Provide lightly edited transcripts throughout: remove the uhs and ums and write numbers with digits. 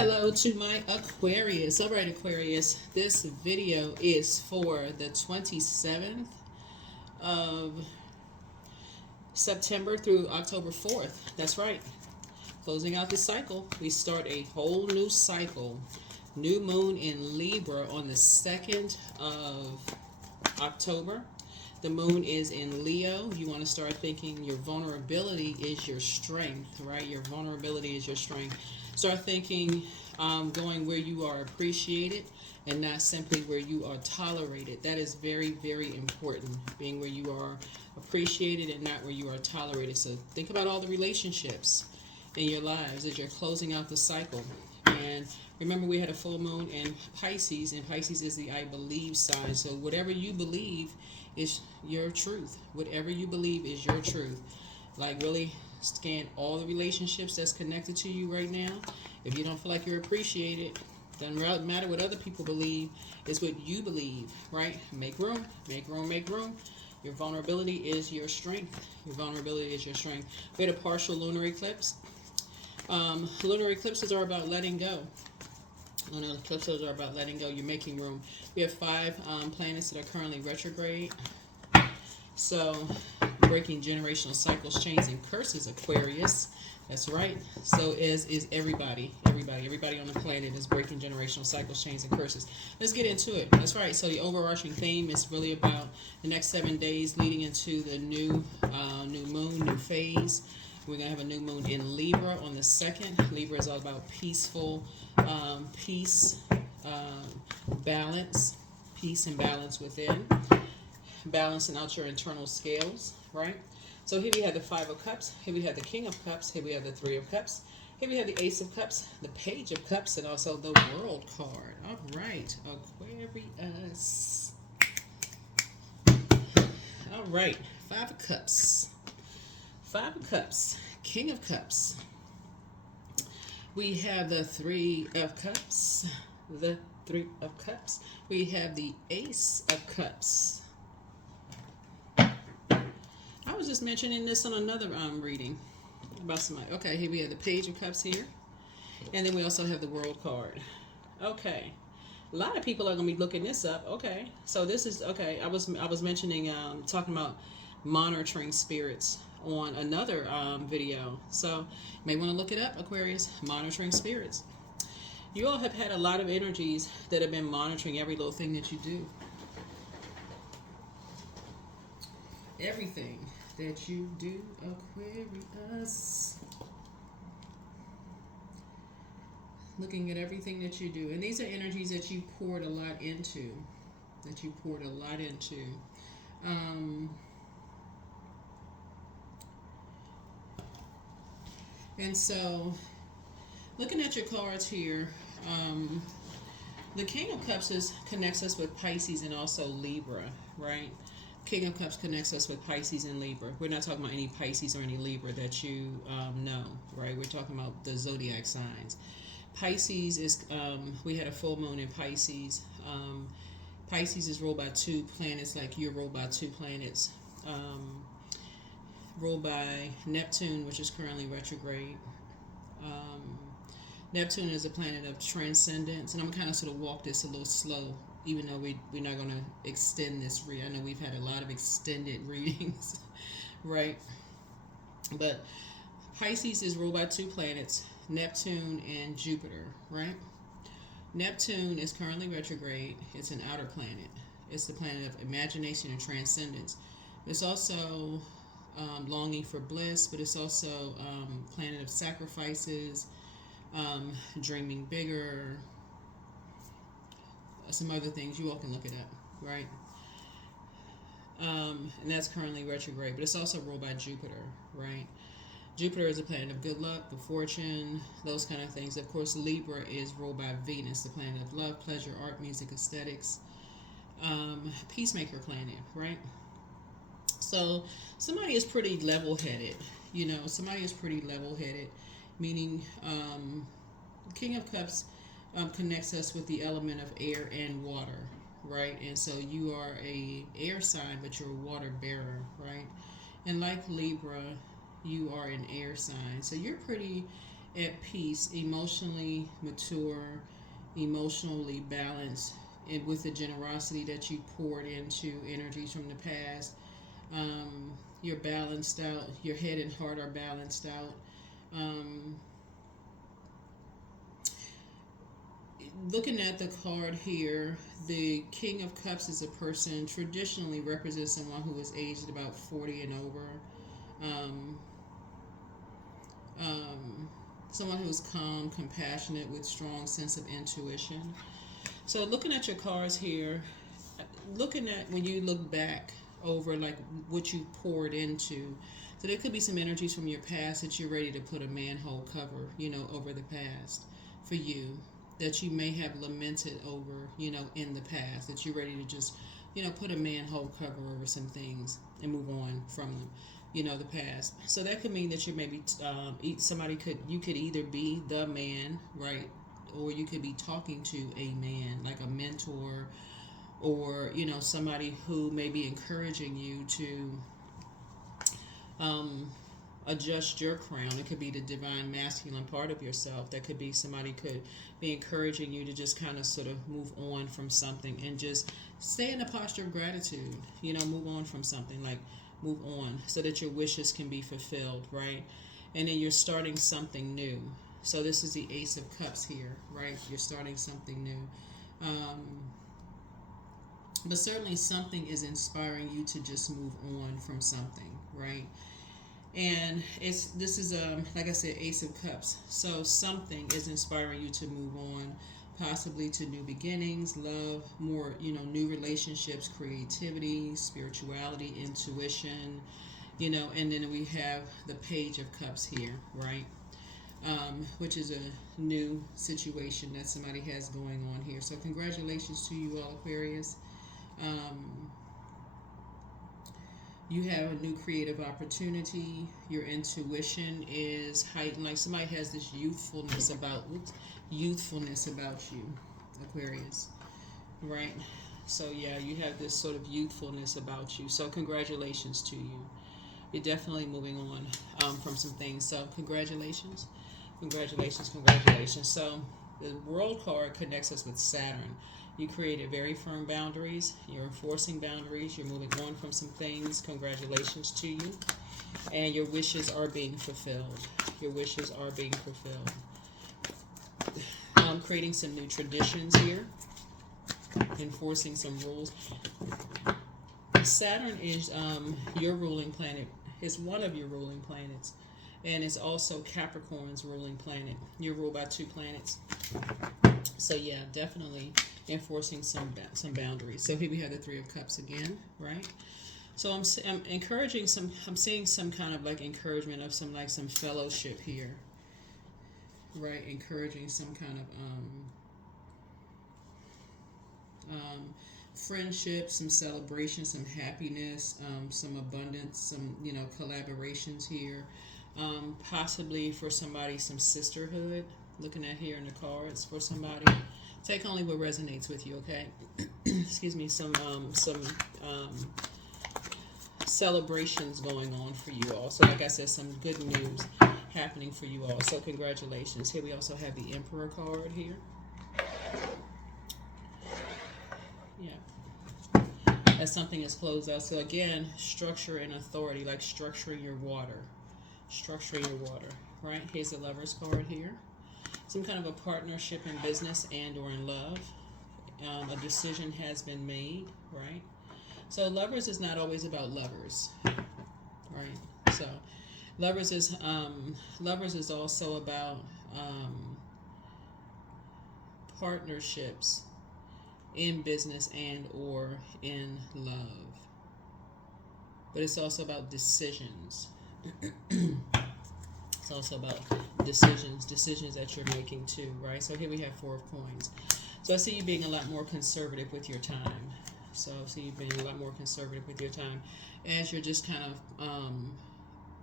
Hello to my Aquarius. All right, Aquarius, this video is for the 27th of September through October 4th. That's right. Closing out the cycle. We start a whole new cycle. New moon in Libra on the 2nd of October. The moon is in Leo. You want to start thinking your vulnerability is your strength, right? Your vulnerability is your strength. Start thinking going where you are appreciated and not simply where you are tolerated. That is very, very important. Being where you are appreciated and not where you are tolerated. So think about all the relationships in your lives as you're closing out the cycle. And remember, we had a full moon in Pisces, and Pisces is the I believe sign. So whatever you believe is your truth. Whatever you believe is your truth. Like, really scan all the relationships that's connected to you right now. If you don't feel like you're appreciated, doesn't matter what other people believe. It's what you believe, right? Make room, make room, make room. Your vulnerability is your strength. Your vulnerability is your strength. We had a partial lunar eclipse. Lunar eclipses are about letting go. Lunar eclipses are about letting go. You're making room. We have 5 planets that are currently retrograde. So, breaking generational cycles, chains, and curses, Aquarius. That's right. So is everybody. Everybody on the planet is breaking generational cycles, chains, and curses. Let's get into it. That's right. So the overarching theme is really about the next 7 days leading into the new moon, new phase. We're going to have a new moon in Libra on the 2nd. Libra is all about peaceful, peace, balance, peace and balance within. Balancing out your internal scales, right? So here we have the 5 of Cups, here we have the King of Cups, here we have the 3 of Cups, here we have the Ace of Cups, the Page of Cups, and also the World card. All right, Aquarius. All right, 5 of Cups. 5 of Cups, King of Cups. We have the 3 of Cups, the 3 of Cups. We have the Ace of Cups. I was just mentioning this on another reading about somebody. Okay, here we have the Page of Cups here. And then we also have the World card. Okay. A lot of people are going to be looking this up. Okay. So this is, okay, I was mentioning, talking about monitoring spirits on another video. So you may want to look it up, Aquarius. Monitoring spirits. You all have had a lot of energies that have been monitoring every little thing that you do. Everything that you do, Aquarius. Looking at everything that you do. And these are energies that you poured a lot into. And so, looking at your cards here, the King of Cups connects us with Pisces and also Libra, right? King of Cups connects us with Pisces and Libra. We're not talking about any Pisces or any Libra that you know, right? We're talking about the Zodiac signs. Pisces is, we had a full moon in Pisces. Pisces is ruled by 2 planets, like you're ruled by 2 planets. Ruled by Neptune, which is currently retrograde. Neptune is a planet of transcendence, and I'm kind of sort of walk this a little slow, even though we're not going to extend this read. I know we've had a lot of extended readings, right? But Pisces is ruled by 2 planets, Neptune and Jupiter, right? Neptune is currently retrograde. It's an outer planet. It's the planet of imagination and transcendence. It's also longing for bliss, but it's also planet of sacrifices, dreaming bigger, some other things. You all can look it up, right? And that's currently retrograde, but it's also ruled by Jupiter, right? Jupiter is a planet of good luck, good fortune, those kind of things. Of course, Libra is ruled by Venus, the planet of love, pleasure, art, music, aesthetics, peacemaker planet, right? So somebody is pretty level-headed, somebody is pretty level-headed, meaning King of Cups connects us with the element of air and water, right? And so you are a air sign, but you're a water bearer, right? And like Libra, you are an air sign. So you're pretty at peace, emotionally mature, emotionally balanced, and with the generosity that you poured into energies from the past. You're balanced out. Your head and heart are balanced out. Um, Looking at the card here, the King of Cups is a person traditionally represents someone who is aged about 40 and over. Um, um, Someone who's calm, compassionate, with strong sense of intuition. So looking at your cards here, looking at when you look back over like what you poured into, so there could be some energies from your past that you're ready to put a manhole cover, over the past for you, that you may have lamented over, in the past, that you're ready to just, put a manhole cover over some things and move on from them, the past. So that could mean that you maybe you could either be the man, right, or you could be talking to a man, like a mentor, or somebody who may be encouraging you to um, adjust your crown. It could be the divine masculine part of yourself. That could be somebody could be encouraging you to just kind of sort of move on from something and just stay in a posture of gratitude. Move on from something, like move on so that your wishes can be fulfilled, right? And then you're starting something new. So this is the Ace of Cups here, right? You're starting something new. But certainly something is inspiring you to just move on from something, right? And this is like I said, Ace of Cups. So something is inspiring you to move on, possibly to new beginnings, love, more, new relationships, creativity, spirituality, intuition, and then we have the Page of Cups here, right? Which is a new situation that somebody has going on here. So congratulations to you all, Aquarius. You have a new creative opportunity. Your intuition is heightened. Like somebody has this youthfulness about you, Aquarius, right? So yeah, you have this sort of youthfulness about you. So congratulations to you. You're definitely moving on from some things. So congratulations, congratulations, congratulations. So the World card connects us with Saturn. You created very firm boundaries. You're enforcing boundaries. You're moving on from some things. Congratulations to you. And your wishes are being fulfilled. Your wishes are being fulfilled. Creating some new traditions here. Enforcing some rules. Saturn is your ruling planet. It's one of your ruling planets. And it's also Capricorn's ruling planet. You're ruled by 2 planets. So yeah, definitely enforcing some boundaries. So here we have the 3 of Cups again, right? So I'm encouraging I'm seeing some kind of like encouragement of some fellowship here, right? Encouraging some kind of friendship, some celebration, some happiness, some abundance, some collaborations here. Possibly for somebody, some sisterhood. Looking at here in the cards for somebody. Take only what resonates with you, okay? Excuse me. Some celebrations going on for you all. So like I said, some good news happening for you all. So congratulations. Here we also have the Emperor card here. Yeah. As something is closed out. So again, structure and authority, like structuring your water. Structuring your water, right? Here's the Lovers card here. Some kind of a partnership in business and or in love. A decision has been made, right? So Lovers is not always about lovers, right? So Lovers is also about partnerships in business and or in love. But it's also about decisions. It's also about decisions that you're making too, right? So here we have 4 of Coins. So I see you being a lot more conservative with your time. So I see you being a lot more conservative with your time as you're just kind of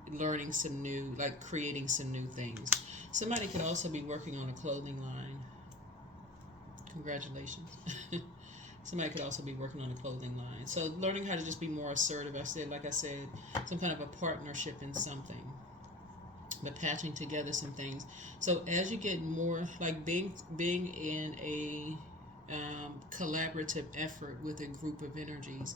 learning some new, like creating some new things. Somebody could also be working on a clothing line. Congratulations. Somebody could also be working on a clothing line. So learning how to just be more assertive. Like I said, some kind of a partnership in something. but patching together some things. So as you get more, like being in a collaborative effort with a group of energies,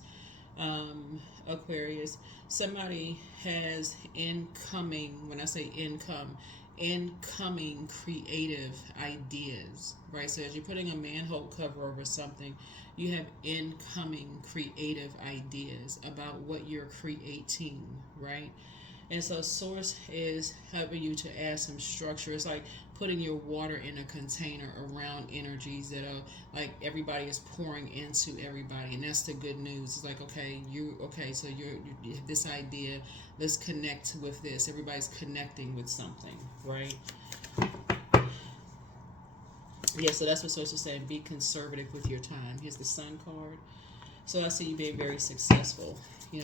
Aquarius, somebody has incoming, when I say incoming creative ideas, right? So as you're putting a manhole cover over something, you have incoming creative ideas about what you're creating, right? And so source is helping you to add some structure. It's like putting your water in a container around energies that are like everybody is pouring into everybody. And that's the good news. It's like, so you have this idea, let's connect with this. Everybody's connecting with something, right? Yeah, so that's what source is saying. Be conservative with your time. Here's the Sun card. So I see you being very successful.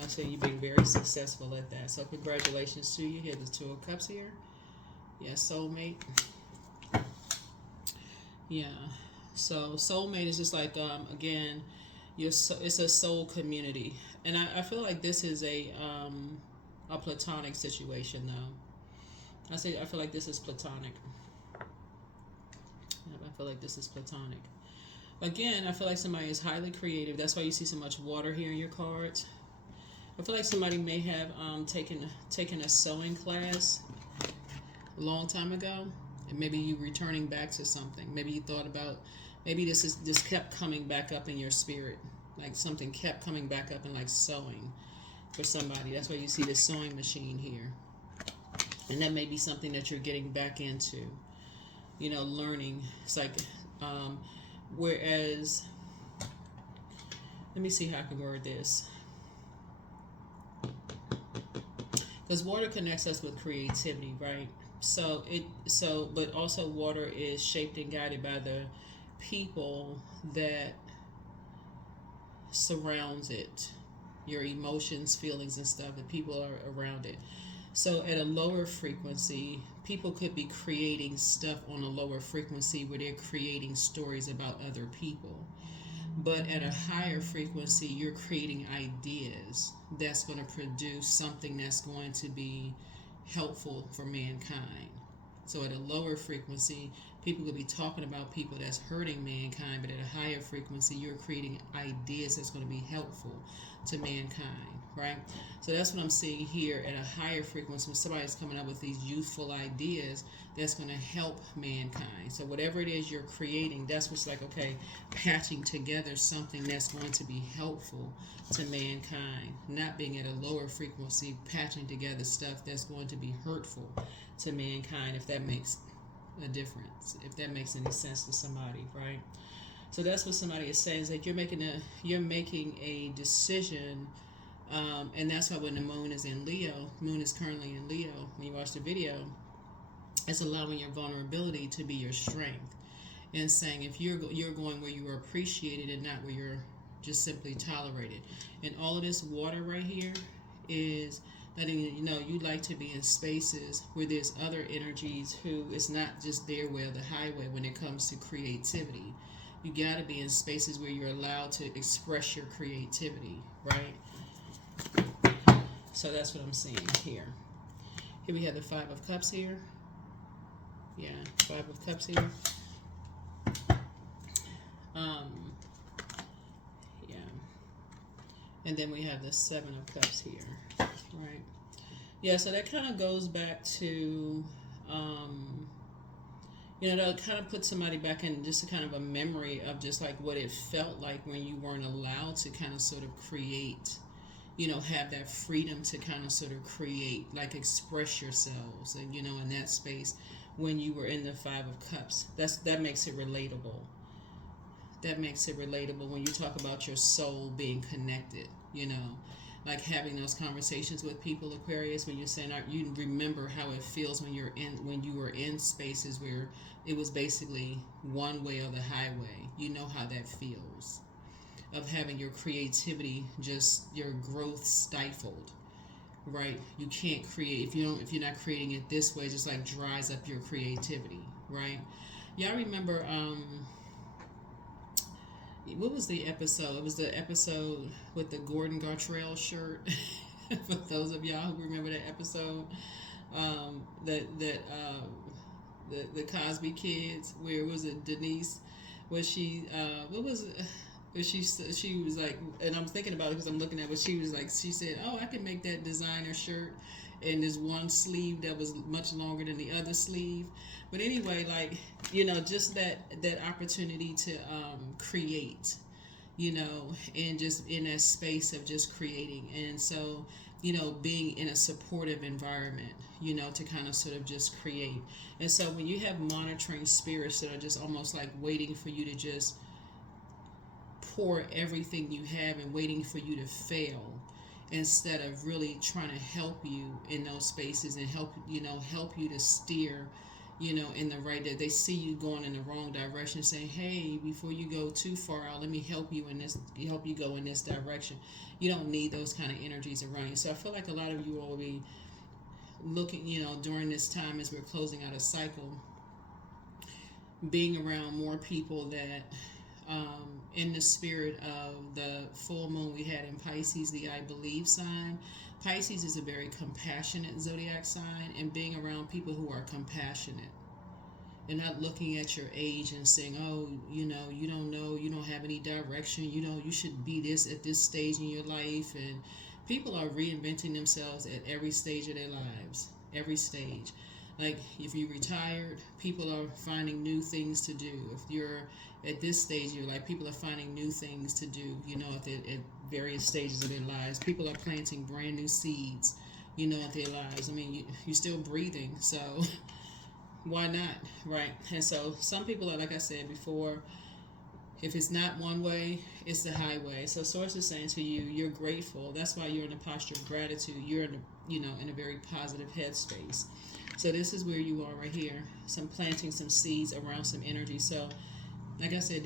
So you've been very successful at that. So congratulations to you. Here's the Two of Cups here. Yeah, soulmate. Yeah. So soulmate is just like, again, it's a soul community. And I feel like this is a platonic situation, though. I feel like this is platonic. I feel like this is platonic. Again, I feel like somebody is highly creative. That's why you see so much water here in your cards. I feel like somebody may have taken a sewing class a long time ago, and maybe you returning back to something. Maybe you thought about, maybe this kept coming back up in your spirit, like something kept coming back up and like sewing for somebody. That's why you see the sewing machine here, and that may be something that you're getting back into. Learning. It's like, whereas, let me see how I can word this. Because water connects us with creativity, right? But also water is shaped and guided by the people that surrounds it, your emotions, feelings, and stuff. The people are around it. So at a lower frequency, people could be creating stuff on a lower frequency where they're creating stories about other people. But at a higher frequency, you're creating ideas that's going to produce something that's going to be helpful for mankind. So at a lower frequency, people could be talking about people that's hurting mankind, but at a higher frequency, you're creating ideas that's going to be helpful to mankind, right? So that's what I'm seeing here at a higher frequency when somebody's coming up with these youthful ideas that's going to help mankind. So whatever it is you're creating, that's what's like, patching together something that's going to be helpful to mankind, not being at a lower frequency, patching together stuff that's going to be hurtful to mankind, if that makes a difference, if that makes any sense to somebody, right? So that's what somebody is saying, is that you're making a decision, and that's why when the moon is in Leo, moon is currently in Leo, when you watch the video, it's allowing your vulnerability to be your strength, and saying if you're going where you are appreciated and not where you're just simply tolerated. And all of this water right here is letting you like to be in spaces where there's other energies who it's not just their way or the highway when it comes to creativity. You got to be in spaces where you're allowed to express your creativity, right? So that's what I'm seeing here. Here we have the Five of Cups here. Yeah, Five of Cups here. Yeah. And then we have the Seven of Cups here, right? Yeah, so that kind of goes back to, that kind of puts somebody back in just a kind of a memory of just like what it felt like when you weren't allowed to kind of sort of create, have that freedom to kind of sort of create, like express yourselves, and in that space when you were in the Five of Cups. That makes it relatable. That makes it relatable when you talk about your soul being connected, like having those conversations with people, Aquarius, when you're saying you remember how it feels when you were in spaces where it was basically one way or the highway. You know how that feels, of having your creativity, just your growth stifled, right? You can't create if you're not creating it this way. It just like dries up your creativity, right? Y'all remember what was the episode? It was the episode with the Gordon Gartrell shirt. For those of y'all who remember that episode, The Cosby Kids, where was it Denise, was she what was it? She was like, and I'm thinking about it because I'm looking at what she was like. She said, "Oh, I can make that designer shirt, and there's one sleeve that was much longer than the other sleeve." But anyway, like, just that opportunity to create, and just in that space of just creating, and so being in a supportive environment, to kind of sort of just create. And so when you have monitoring spirits that are just almost like waiting for you to just pour everything you have and waiting for you to fail instead of really trying to help you in those spaces and help you to steer in the right, that they see you going in the wrong direction, saying, hey, before you go too far out, let me help you go in this direction. You don't need those kind of energies around you. So I feel like a lot of you all will be looking, during this time as we're closing out a cycle, being around more people that in the spirit of the full moon we had in Pisces, the I believe sign. Pisces is a very compassionate zodiac sign, and being around people who are compassionate and not looking at your age and saying, oh, you don't know, you don't have any direction, you should be this at this stage in your life. And people are reinventing themselves at every stage of their lives, every stage. Like if you retired, people are finding new things to do. If you're at this stage, you're like, people are finding new things to do, at various stages of their lives. People are planting brand new seeds, at their lives. I mean, you're still breathing, so why not, right? And so some people are, like I said before, if it's not one way, it's the highway. So Source is saying to you, you're grateful. That's why you're in a posture of gratitude. You're in a very positive headspace. So this is where you are right here. Planting some seeds around some energy. So like I said,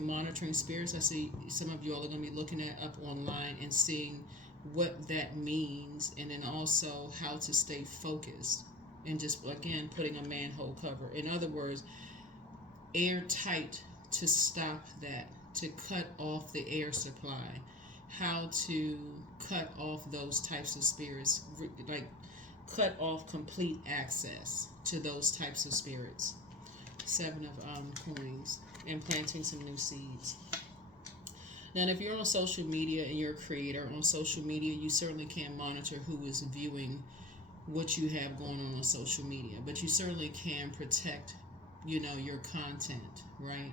monitoring spirits. I see some of you all are going to be looking at up online and seeing what that means, and then also how to stay focused, and just again putting a manhole cover. In other words, airtight, to stop that, to cut off the air supply, how to cut off those types of spirits, like cut off complete access to those types of spirits. 7 of coins, and planting some new seeds. Now, if you're on social media and you're a creator on social media, you certainly can monitor who is viewing what you have going on social media, but you certainly can protect, your content, right?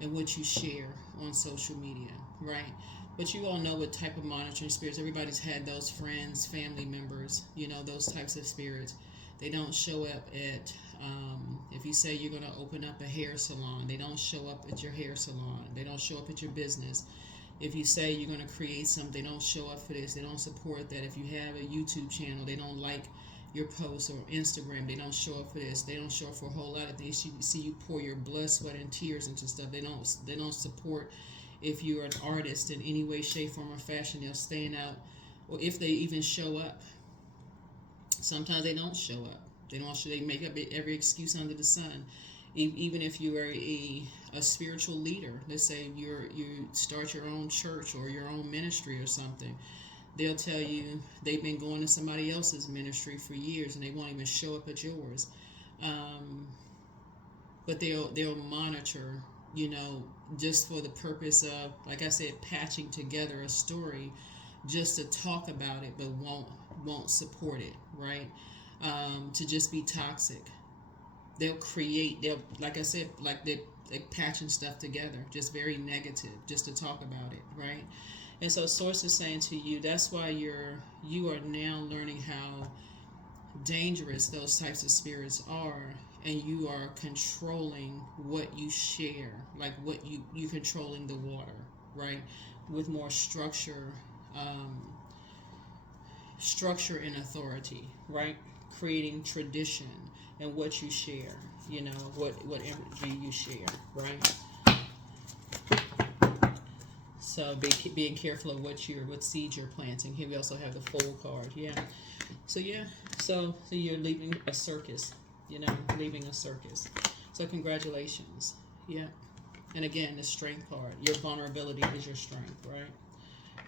And what you share on social media, right? But you all know what type of monitoring spirits. Everybody's had those friends, family members, those types of spirits. They don't show up at, if you say you're going to open up a hair salon, they don't show up at your hair salon. They don't show up at your business. If you say you're going to create something, they don't show up for this. They don't support that. If you have a YouTube channel, they don't like your posts, or Instagram, they don't show up for this. They don't show up for a whole lot of things. You see you pour your blood, sweat, and tears into stuff. They don't support. If you're an artist in any way, shape, form, or fashion, they'll stand out. Or if they even show up, sometimes they don't show up. They make up every excuse under the sun. Even if you are a spiritual leader, let's say you start your own church or your own ministry or something, they'll tell you they've been going to somebody else's ministry for years and they won't even show up at yours. But they'll monitor, just for the purpose of, like I said, patching together a story, just to talk about it, but won't support it, right? To just be toxic. They'll like I said, like they're patching stuff together, just very negative, just to talk about it, right? And so Source is saying to you, that's why you are now learning how dangerous those types of spirits are, and you are controlling what you share, like what you controlling the water, right? With more structure and authority, right? Creating tradition and what you share, what energy you share, right? So being careful of what seeds you're planting. Here we also have the Fool card. So you're leaving a circus. Leaving a circus. So congratulations. Yeah. And again, the Strength card. Your vulnerability is your strength, right?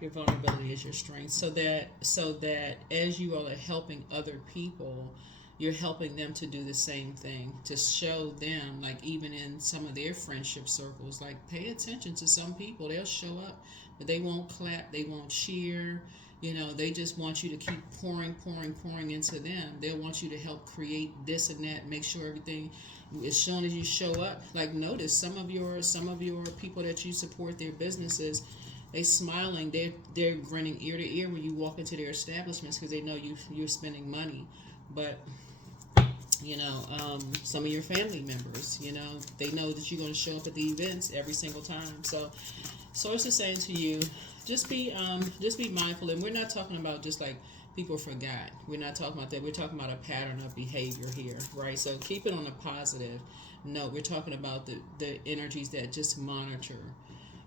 Your vulnerability is your strength. So that as you all are helping other people, you're helping them to do the same thing, to show them, like even in some of their friendship circles, like pay attention to some people. They'll show up, but they won't clap, they won't cheer. They just want you to keep pouring into them. They'll want you to help create this and that, make sure everything, as soon as you show up, like notice some of your people that you support their businesses, they smiling, they're grinning ear to ear when you walk into their establishments because they know you're spending money. But some of your family members, they know that you're going to show up at the events every single time. So source is saying to you, just be mindful. And we're not talking about just like people forgot. We're not talking about that. We're talking about a pattern of behavior here, right? So keep it on a positive note. We're talking about the energies that just monitor.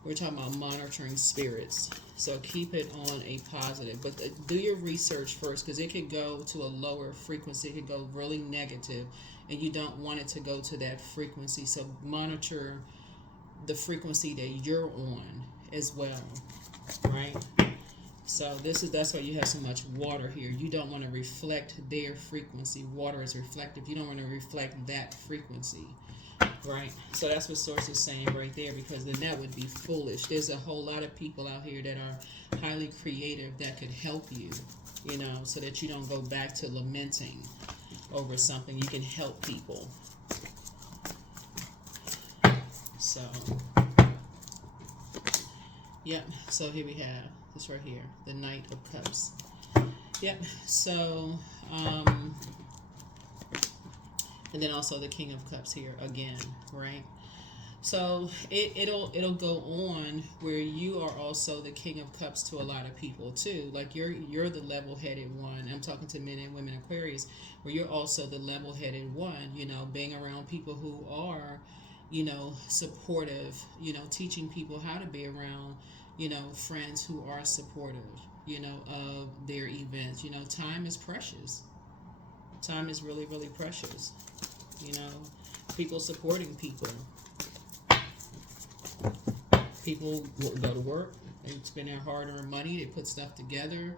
We're talking about monitoring spirits. So keep it on a positive. But do your research first, because it could go to a lower frequency. It could go really negative, and you don't want it to go to that frequency. So monitor the frequency that you're on as well, right? So that's why you have so much water here. You don't want to reflect their frequency. Water is reflective. You don't want to reflect that frequency. Right, so that's what source is saying right there, because then that would be foolish. There's a whole lot of people out here that are highly creative that could help you, so that you don't go back to lamenting over something. You can help people. So, yep, so here we have this right here, the Knight of Cups. Yep, so, and then also the King of Cups here again, right? So it'll go on where you are also the King of Cups to a lot of people too. Like you're the level-headed one. I'm talking to men and women Aquarius, where you're also the level-headed one. Being around people who are, supportive. Teaching people how to be around, friends who are supportive. Of their events. Time is precious. Time is really, really precious. People supporting people. People go to work, they spend their hard-earned money, they put stuff together,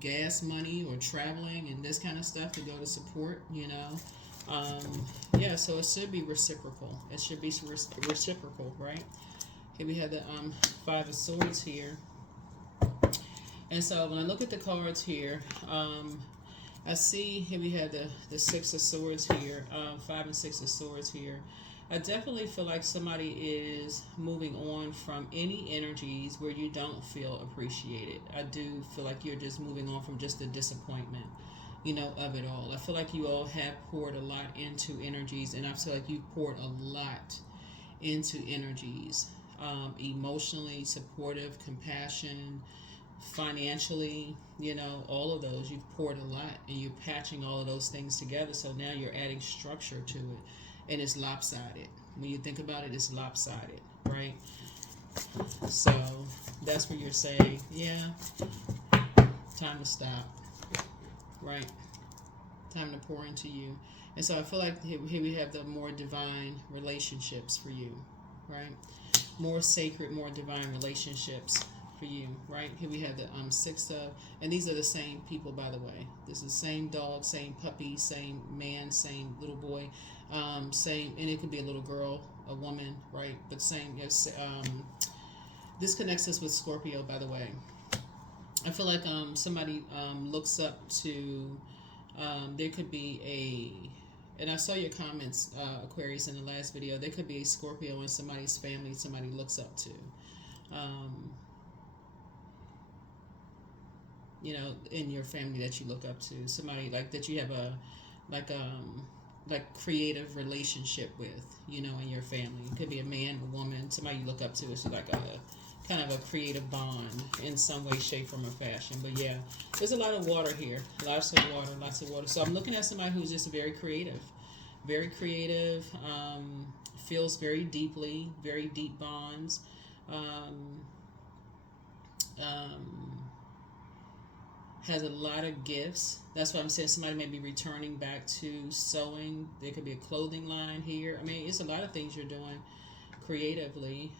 gas money or traveling and this kind of stuff to go to support, so it should be reciprocal. It should be reciprocal, right? Here we have the Five of Swords here. And so when I look at the cards here, I see here we have the Six of Swords here, 5 and 6 of Swords here. I definitely feel like somebody is moving on from any energies where you don't feel appreciated. I do feel like you're just moving on from just the disappointment, of it all. I feel like you all have poured a lot into energies, and I feel like you've poured a lot into energies, emotionally, supportive, compassion, financially, all of those. You've poured a lot, and you're patching all of those things together, so now you're adding structure to it, and it's lopsided. When you think about it, it's lopsided, right? So that's where you're saying, yeah, time to stop, right? Time to pour into you. And so I feel like here we have the more divine relationships for you, right? More sacred, more divine relationships for you, right? Here we have the Six of, and these are the same people, by the way. This is the same dog, same puppy, same man, same little boy, same, and it could be a little girl, a woman, right? But same. Yes. This connects us with Scorpio, by the way. I feel like somebody looks up to. There could be and I saw your comments, Aquarius, in the last video. There could be a Scorpio in somebody's family somebody looks up to. In your family that you look up to, somebody like that you have a creative relationship with, in your family. It could be a man, a woman, somebody you look up to. It's like a kind of a creative bond in some way, shape, form, or fashion. But yeah, there's a lot of water here, lots of water. So I'm looking at somebody who's just very creative, feels very deeply, very deep bonds. Has a lot of gifts. That's why I'm saying somebody may be returning back to sewing. There could be a clothing line here. I mean, it's a lot of things you're doing creatively.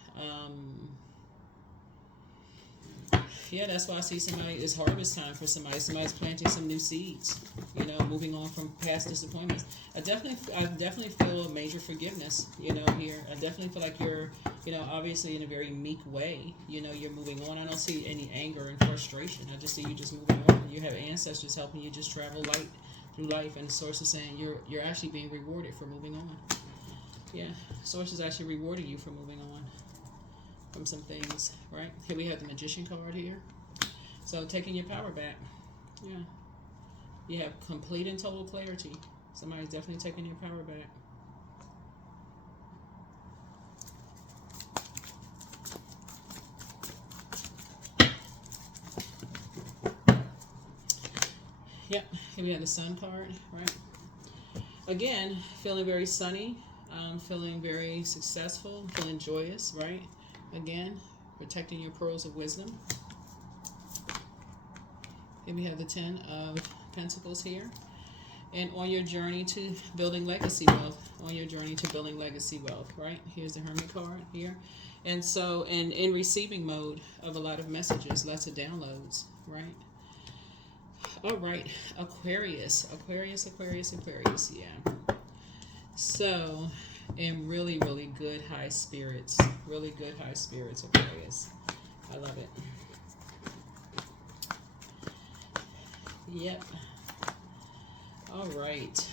Yeah, that's why I see somebody, it's harvest time for somebody. Somebody's planting some new seeds, you know, moving on from past disappointments. I definitely feel a major forgiveness, you know, here. I definitely feel like you're, you know, obviously in a very meek way, you know, you're moving on. I don't see any anger and frustration. I just see you just moving on. You have ancestors helping you just travel light through life, and the source is saying you're actually being rewarded for moving on. Yeah, source is actually rewarding you for moving on from some things, right? Here we have the Magician card here. So taking your power back. Yeah. You have complete and total clarity. Somebody's definitely taking your power back. Yep. Here we have the Sun card, right? Again, feeling very sunny, feeling very successful, feeling joyous, right? Again, protecting your pearls of wisdom. Here we have the Ten of Pentacles here. And on your journey to building legacy wealth, on your journey to building legacy wealth, right? Here's the Hermit card here. And so, and in receiving mode of a lot of messages, lots of downloads, right? All right, Aquarius, yeah. So, in really, really good high spirits, Aquarius. I love it. Yep. All right,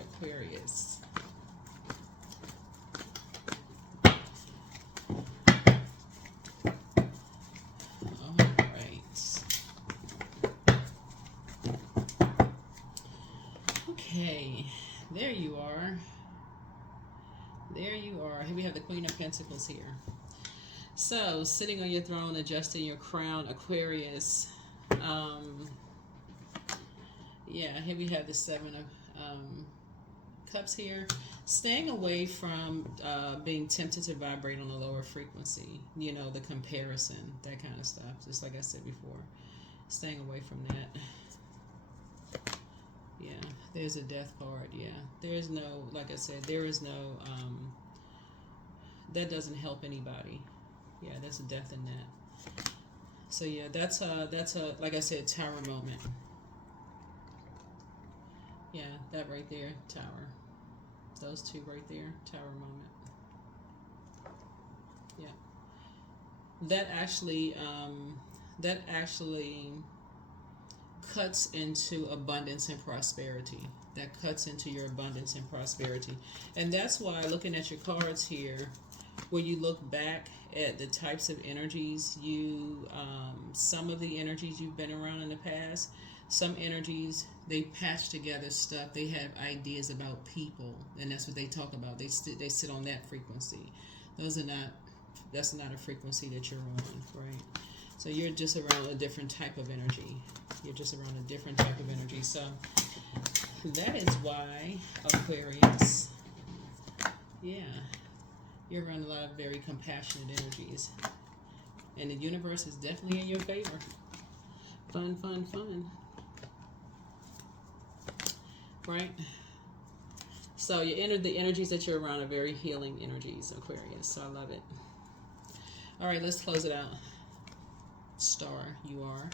Aquarius. Okay, there you are. Here we have the Queen of Pentacles here. So, sitting on your throne, adjusting your crown, Aquarius. Yeah, here we have the Seven of Cups here. Staying away from being tempted to vibrate on a lower frequency. You know, the comparison, that kind of stuff. Just like I said before. Staying away from that. Yeah, there's a Death card. Yeah, there's no, like I said, there is no, that doesn't help anybody. Yeah, there's a death in that. So yeah, that's a, like I said, Tower moment. Yeah, that right there, Tower. Those two right there, Tower moment. Yeah, that actually, cuts into abundance and prosperity. That cuts into your abundance and prosperity. And that's why, looking at your cards here, when you look back at the types of energies some of the energies you've been around in the past, some energies, they patch together stuff. They have ideas about people, and that's what they talk about. They sit on that frequency. That's not a frequency that you're on, right? So you're just around a different type of energy. So that is why, Aquarius, yeah, you're around a lot of very compassionate energies. And the universe is definitely in your favor. Fun. Right? So the energies that you're around are very healing energies, Aquarius. So I love it. All right, let's close it out. Star, you are.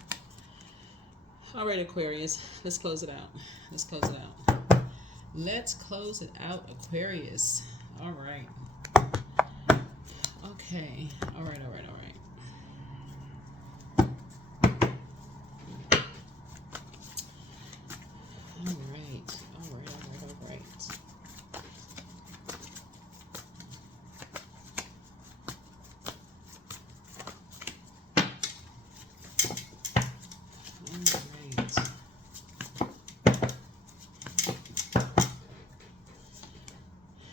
All right, Aquarius, let's close it out. Let's close it out, Aquarius. All right. Okay. All right.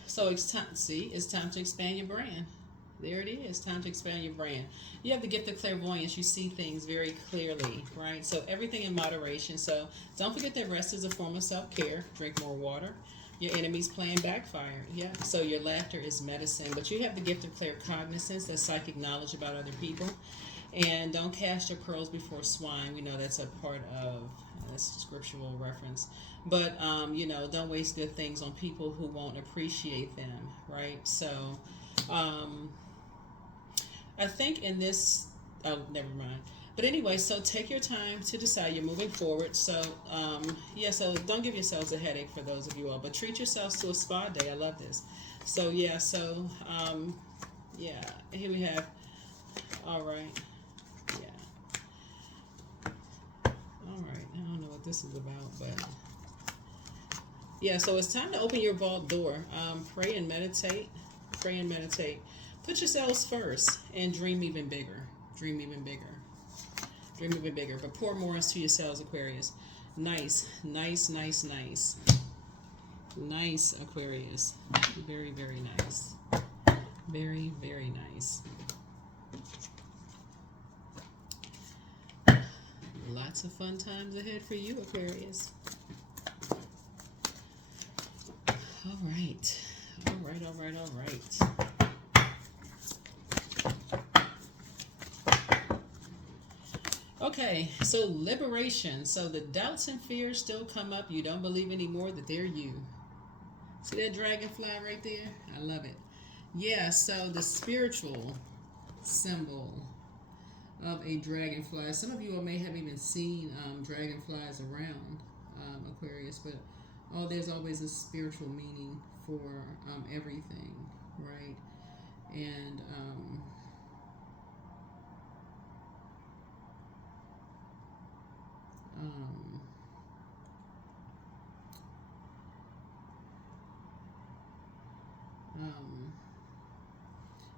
So it's time to expand your brand. There it is. Time to expand your brand. You have the gift of clairvoyance. You see things very clearly, right? So everything in moderation. So don't forget that rest is a form of self-care. Drink more water. Your enemy's plan backfired. Yeah. So your laughter is medicine. But you have the gift of claircognizance, that's psychic knowledge about other people. And don't cast your pearls before swine. We know that's a part of that's a scriptural reference. But don't waste good things on people who won't appreciate them, right? So I think in this Oh, never mind. But anyway, so take your time to decide. You're moving forward. So, yeah, so don't give yourselves a headache for those of you all, but treat yourselves to a spa day. I love this. So, yeah, so, yeah, here we have, all right, yeah, all right. I don't know what this is about, but yeah, so it's time to open your vault door. Pray and meditate. Pray and meditate. Put yourselves first and dream even bigger. Dream even bigger. Dream even bigger. But pour more into yourselves, Aquarius. Nice, nice, nice, nice. Nice, Aquarius. Very, very nice. Very, very nice. Lots of fun times ahead for you, Aquarius. All right. All right, all right, all right. Okay, so liberation. So the doubts and fears still come up. You don't believe anymore that they're you. See that dragonfly right there? I love it. Yeah, so the spiritual symbol of a dragonfly. Some of you all may have even seen dragonflies around, Aquarius, but there's always a spiritual meaning for everything, right? And um, um,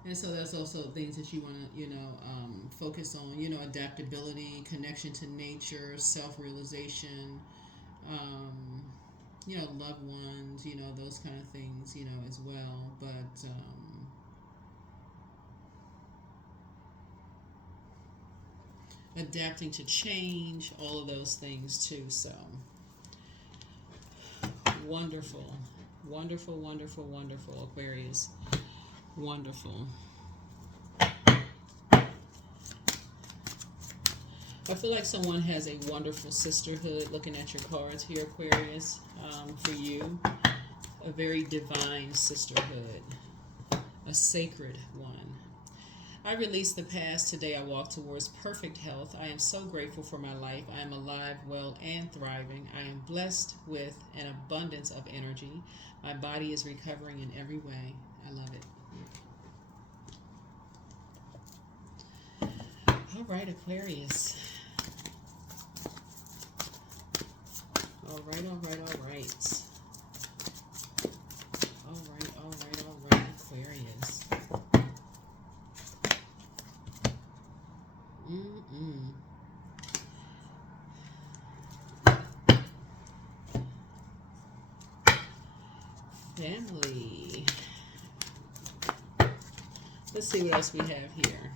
and so that's also things that you want to, focus on, adaptability, connection to nature, self-realization, um, loved ones, those kind of things, as well. But adapting to change, all of those things too. So wonderful, wonderful, wonderful, wonderful, Aquarius. Wonderful. I feel like someone has a wonderful sisterhood looking at your cards here, Aquarius, for you. A very divine sisterhood, a sacred one. I release the past. Today I walk towards perfect health. I am so grateful for my life. I am alive, well, and thriving. I am blessed with an abundance of energy. My body is recovering in every way. I love it. All right, Aquarius. All right, all right, all right. All right, all right, all right, Aquarius. Family. Let's see what else we have here.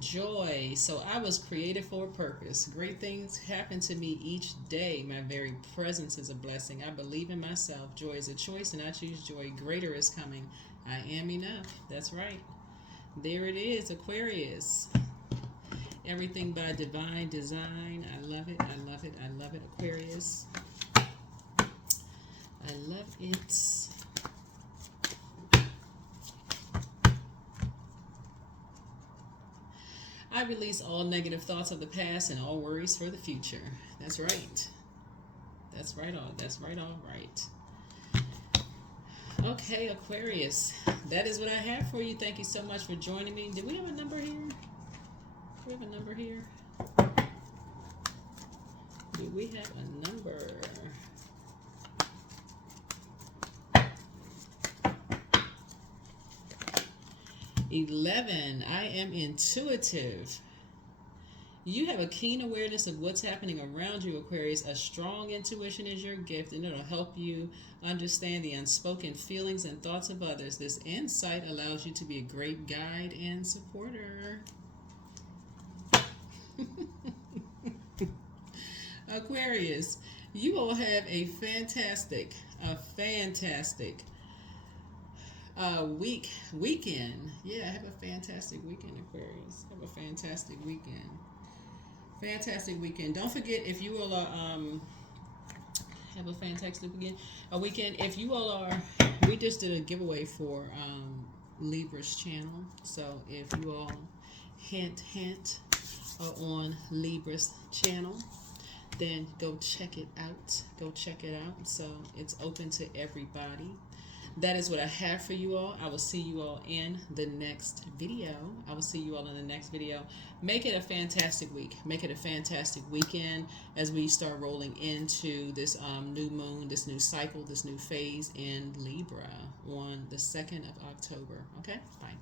Joy. So I was created for a purpose. Great things happen to me each day. My very presence is a blessing. I believe in myself. Joy is a choice, and I choose joy. Greater is coming. I am enough. That's right. There it is, Aquarius. Everything by divine design. I love it. I love it. I love it, Aquarius. I love it. I release all negative thoughts of the past and all worries for the future. That's right. That's right. That's right. All right. Okay, Aquarius. That is what I have for you. Thank you so much for joining me. Do we have a number here? Do we have a number here? Do we have a number? 11. I am intuitive. You have a keen awareness of what's happening around you, Aquarius. A strong intuition is your gift, and it'll help you understand the unspoken feelings and thoughts of others. This insight allows you to be a great guide and supporter. Aquarius, you all have a fantastic weekend. Yeah, have a fantastic weekend, Aquarius. Have a fantastic weekend. Fantastic weekend. Don't forget, if you all are have a fantastic weekend. If you all are, we just did a giveaway for Libra's channel. So if you all hint, hint, on Libra's channel, then go check it out. Go check it out. So it's open to everybody. That is what I have for you all. I will see you all in the next video. I will see you all in the next video. Make it a fantastic week. Make it a fantastic weekend as we start rolling into this new moon, this new cycle, this new phase in Libra on the 2nd of October. Okay? Bye.